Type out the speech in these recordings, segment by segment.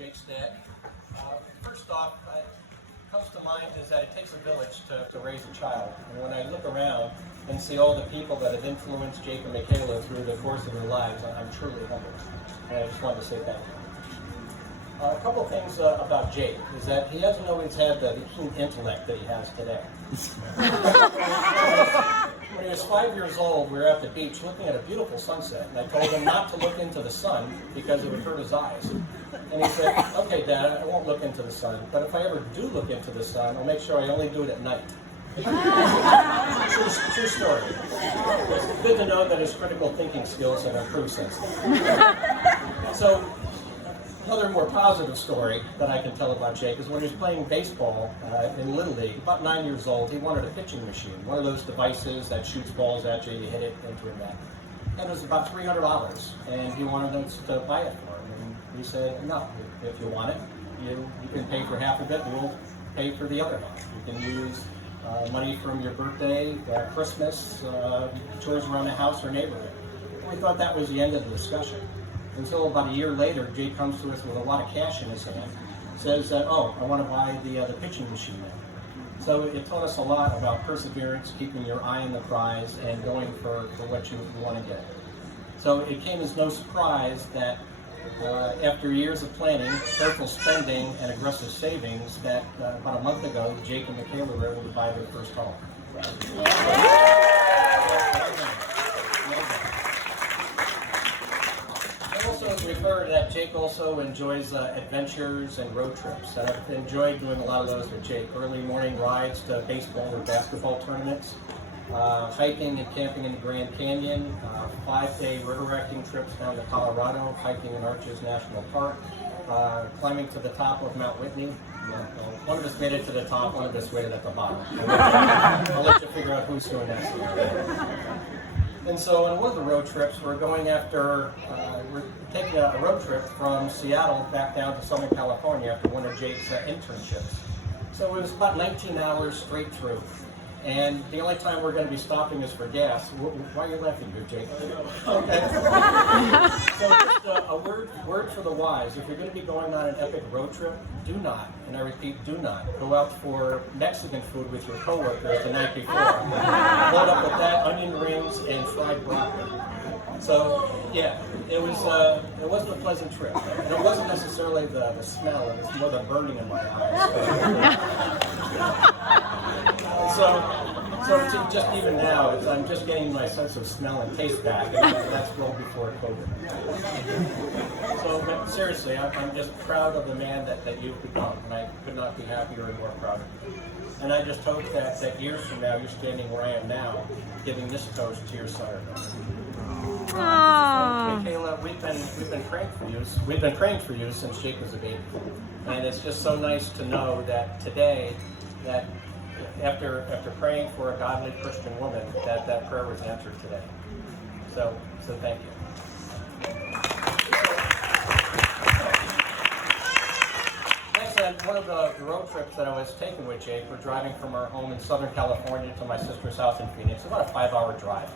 Jake's dad. First off, what comes to mind is that it takes a village to raise a child. And when I look around and see all the people that have influenced Jake and Michaela through the course of their lives, I'm truly humbled. And I just wanted to say thank you. A couple of things about Jake is that he hasn't always had the keen intellect that he has today. When he was 5 years old, we were at the beach looking at a beautiful sunset, and I told him not to look into the sun because it would hurt his eyes. And he said, "Okay, Dad, I won't look into the sun, but if I ever do look into the sun, I'll make sure I only do it at night." True story. It's good to know that his critical thinking skills have improved since then. So, another more positive story that I can tell about Jake is when he was playing baseball in Little League, about 9 years old, he wanted a pitching machine, one of those devices that shoots balls at you, you hit it into a net. And it was about $300, and he wanted us to buy it for him. And we said, "No, if you want it, you can pay for half of it, and we'll pay for the other half. You can use money from your birthday, Christmas, chores around the house or neighborhood." We thought that was the end of the discussion. Until about a year later, Jake comes to us with a lot of cash in his hand, says that, "Oh, I want to buy the pitching machine now." So it taught us a lot about perseverance, keeping your eye on the prize, and going for what you want to get. So it came as no surprise that after years of planning, careful spending, and aggressive savings, that about a month ago, Jake and Michaela were able to buy their first home. We've heard that Jake also enjoys adventures and road trips. And I've enjoyed doing a lot of those with Jake. Early morning rides to baseball or basketball tournaments, hiking and camping in the Grand Canyon, 5-day river rafting trips down to Colorado, hiking in Arches National Park, climbing to the top of Mount Whitney. One of us made it to the top, one of us waited at the bottom. I'll let you figure out who's doing that. And so on one of the road trips, we're taking a road trip from Seattle back down to Southern California after one of Jake's internships. So it was about 19 hours straight through. And the only time we're going to be stopping is for gas. Why are you laughing here, Jake? Okay. So just a word for the wise. If you're going to be going on an epic road trip, do not, and I repeat, do not, go out for Mexican food with your coworkers the night before. Load up with that, onion rings, and fried broccoli. So, yeah, it wasn't a pleasant trip. And it wasn't necessarily the smell, it was more the burning in my eyes. So just even now, I'm just getting my sense of smell and taste back, and that's well before COVID. So, but seriously, I'm just proud of the man that you've become, and I could not be happier and more proud of you. And I just hope that years from now, you're standing where I am now, giving this toast to your son or daughter. Michaela, we've been praying for you. We've been praying for you since Jake was a baby, and it's just so nice to know that today, that after praying for a godly Christian woman, that prayer was answered today. So thank you. Next, on one of the road trips that I was taking with Jake, we're driving from our home in Southern California to my sister's house in Phoenix. About a 5-hour drive.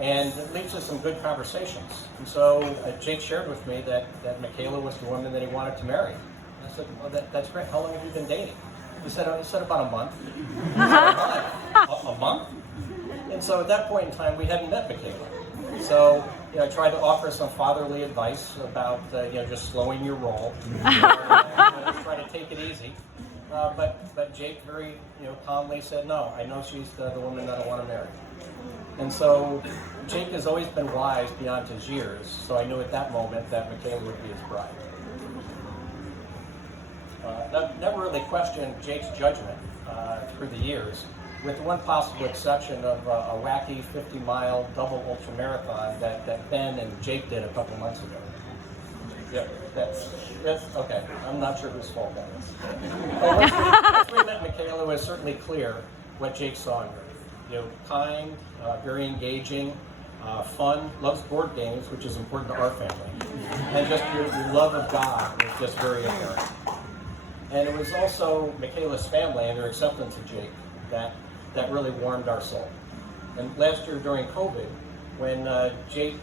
And it leads to some good conversations. And so Jake shared with me that Michaela was the woman that he wanted to marry. And I said, "Well, that's great. How long have you been dating?" He said about a month. A month? And so at that point in time, we hadn't met Michaela. So I tried to offer some fatherly advice about just slowing your roll, try to take it easy. But Jake very calmly said, "No, I know she's the woman that I want to marry." And so Jake has always been wise beyond his years. So I knew at that moment that Michaela would be his bride. Never really questioned Jake's judgment through the years, with one possible exception of a wacky 50-mile double ultramarathon that Ben and Jake did a couple months ago. Yep, that's okay. I'm not sure whose fault that is. Once we met Michaela, it was certainly clear what Jake saw in her. Kind, very engaging, fun, loves board games, which is important to our family, and just your love of God was just very apparent. And it was also Michaela's family and their acceptance of Jake that really warmed our soul. And last year during COVID, when Jake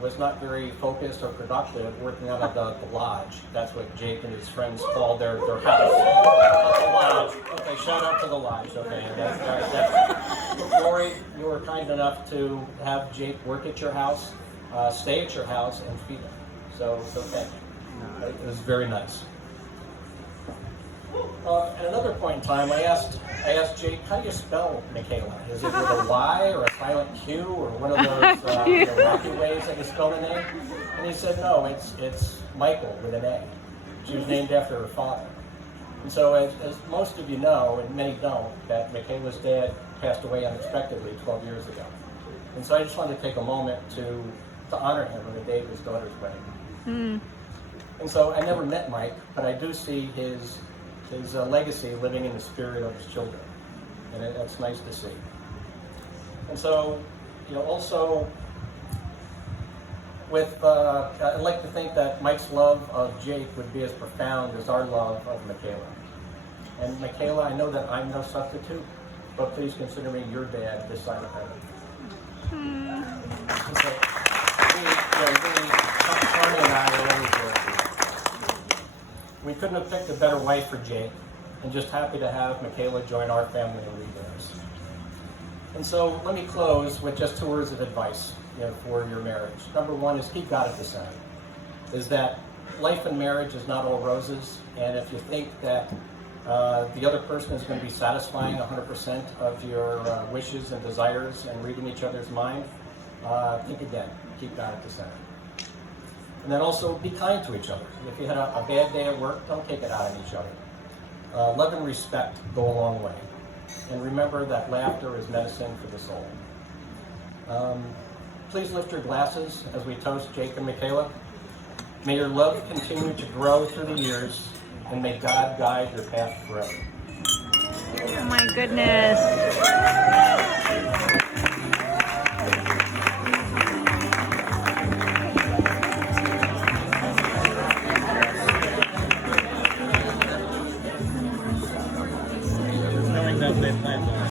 was not very focused or productive working out of the lodge. That's what Jake and his friends called their house. The lodge. Okay, shout out to the lodge. Okay, Lori, you were kind enough to have Jake work at your house, stay at your house, and feed him. So thank you. It was very nice. At another point in time, I asked Jake, how do you spell Michaela? Is it with a Y or a silent Q or one of those wacky ways that you spell the name? And he said, no, it's Michael with an A. She was named after her father. And so as most of you know, and many don't, that Michaela's dad passed away unexpectedly 12 years ago. And so I just wanted to take a moment to honor him on the day of his daughter's wedding. Mm. And so I never met Mike, but I do see his legacy living in the spirit of his children, and that's nice to see. And so, also with, I'd like to think that Mike's love of Jake would be as profound as our love of Michaela. And Michaela, I know that I'm no substitute, but please consider me your dad this side of heaven. And so, Tony and I are always there. We couldn't have picked a better wife for Jake, and just happy to have Michaela join our family and lead theirs. And so let me close with just 2 words of advice for your marriage. Number one is keep God at the center. Is that life in marriage is not all roses, and if you think that the other person is going to be satisfying 100% of your wishes and desires and reading each other's mind, think again. Keep God at the center. And then also be kind to each other. If you had a bad day at work, don't take it out on each other. Love and respect go a long way. And remember that laughter is medicine for the soul. Please lift your glasses as we toast Jake and Michaela. May your love continue to grow through the years, and may God guide your path forever. Oh my goodness.